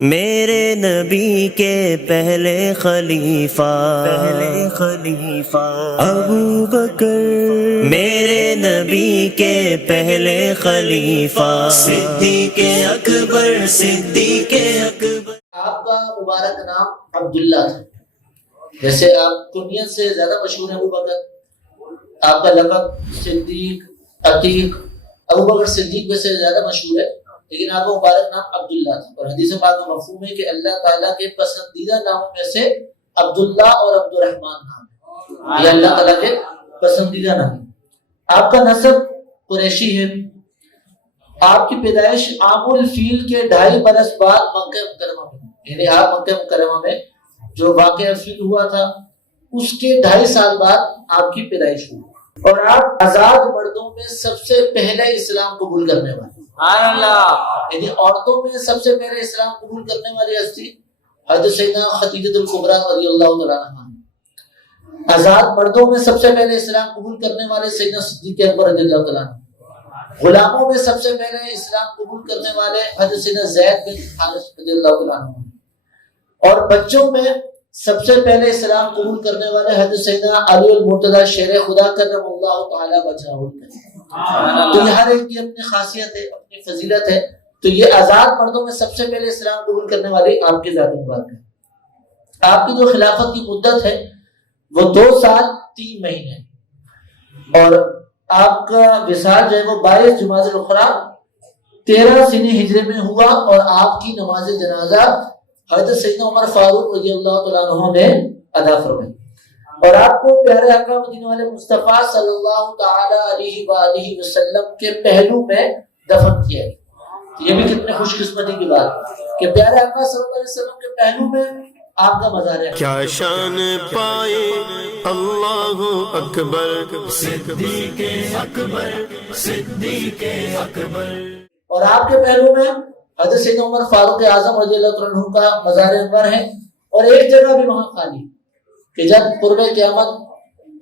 میرے نبی کے پہلے خلیفہ ابو بکر، میرے نبی کے پہلے خلیفہ صدیق اکبر، صدیق اکبر۔ آپ کا مبارک نام عبداللہ تھا، جیسے آپ کنیت سے زیادہ مشہور ہیں ابو بکر، آپ کا لقب صدیق، عتیق، ابو بکر صدیق میں سے زیادہ مشہور ہے، لیکن آپ کا مبارک نام عبداللہ تھا۔ اور حدیث پاک کا مفہوم ہے کہ اللہ تعالیٰ کے پسندیدہ ناموں میں سے عبداللہ اور عبد الرحمن نام ہے، یہ اللہ تعالیٰ کے پسندیدہ نام ہے۔ آپ کا نسب قریشی ہے، آپ کی پیدائش عام الفیل کے 2.5 برس بعد مکہ مکرمہ میں، یعنی آپ مکہ مکرمہ میں جو واقعہ فیل ہوا تھا اس کے 2.5 سال بعد آپ کی پیدائش ہوئی، اور آپ آزاد مردوں میں سب سے پہلے اسلام قبول کرنے والے، یعنی عورتوں میں سب سے پہلے اسلام قبول کرنے والی ہستی حضرت سیدنا خدیجہ الکبریٰ رضی اللہ تعالیٰ عنہا، آزاد مردوں میں سب سے پہلے اسلام قبول کرنے والے سیدنا صدیق اکبر رضی اللہ تعالیٰ عنہ، غلاموں میں سب سے پہلے اسلام قبول کرنے والے حضرت سیدنا زید بن حارثہ رضی اللہ تعالیٰ عنہ، اور بچوں میں سب سے پہلے اسلام قبول کرنے والے حضرت سیدنا علی المرتضی شیر خدا کرم اللہ تعالیٰ وجہہ۔ تو یہ ہر ایک کی اپنی خاصیت ہے، اپنی فضیلت ہے، تو یہ آزاد مردوں میں سب سے پہلے اسلام قبول کرنے والی آپ کی ذات مبارک ہے۔ آپ کی جو خلافت کی مدت ہے وہ 2 سال 3 مہینے، اور آپ کا وصال جو ہے وہ 22 جمادی الاخری 13 سنی ہجری میں ہوا، اور آپ کی نماز جنازہ حضرت سیدنا عمر فاروق رضی اللہ تعالیٰ عنہ نے ادا فرمائی، اور آپ کو پیارے آقا مدینے والے مصطفیٰ صلی اللہ تعالی علیہ وآلہ وسلم کے پہلو میں دفن کیا ہے۔ یہ بھی کتنے خوش قسمتی کی بات ہے کہ پیارے آقا صلی اللہ علیہ وسلم کے پہلو میں آپ کا مزار ہے۔ کیا شان پائے اللہ اکبر، صدیق اکبر، صدیق اکبر۔ اور آپ کے پہلو میں حضرت سیدنا عمر فاروق اعظم رضی اللہ عنہ کا مزار انور ہے، اور ایک جگہ بھی وہاں خالی کہ جب قرب قیامت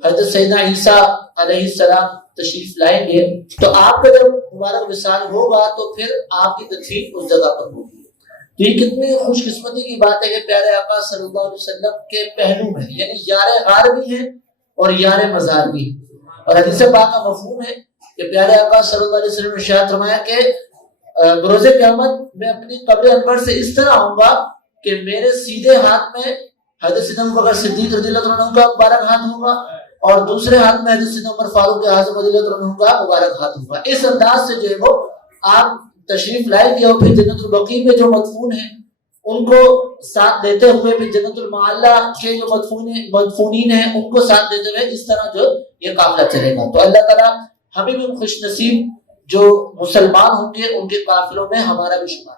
حضرت سیدنا عیسیٰ علیہ السلام تشریف لائیں گے تو آپ کا جب مبارک وصال ہوگا تو پھر آپ کی تدفین اس جگہ پر ہوگی۔ تو یہ کتنی خوش قسمتی کی بات ہے کہ پیارے آقا صلی اللہ علیہ وسلم کے پہلو میں، یعنی یار غار بھی ہیں اور یار مزار بھی ہیں۔ اور حدیث پاک کا مفہوم ہے کہ پیارے آقا صلی اللہ علیہ وسلم نے ارشاد فرمایا کہ بروز قیامت میں اپنی قبر انور سے اس طرح آؤں گا کہ میرے سیدھے ہاتھ میں حضرت سیدنا ابو بکر صدیق رضی اللہ عنہ کا مبارک ہاتھ ہوگا، اور دوسرے ہاتھ میں حضرت سیدنا عمر فاروق اعظم رضی اللہ عنہ کا مبارک ہاتھ ہوگا۔ اس انداز سے جو ہے وہ آپ تشریف لائیں گے، اور پھر جنت البقیع میں جو مدفون ہیں ان کو ساتھ دیتے ہوئے، پھر جنت المعلی کے جو مدفونین ہیں ان کو ساتھ دیتے ہوئے اس طرح جو یہ قافلہ چلے گا۔ تو اللہ تعالیٰ ہمیں بھی خوش نصیب جو مسلمان ہوں گے ان کے قافلوں میں ہمارا بھی شمار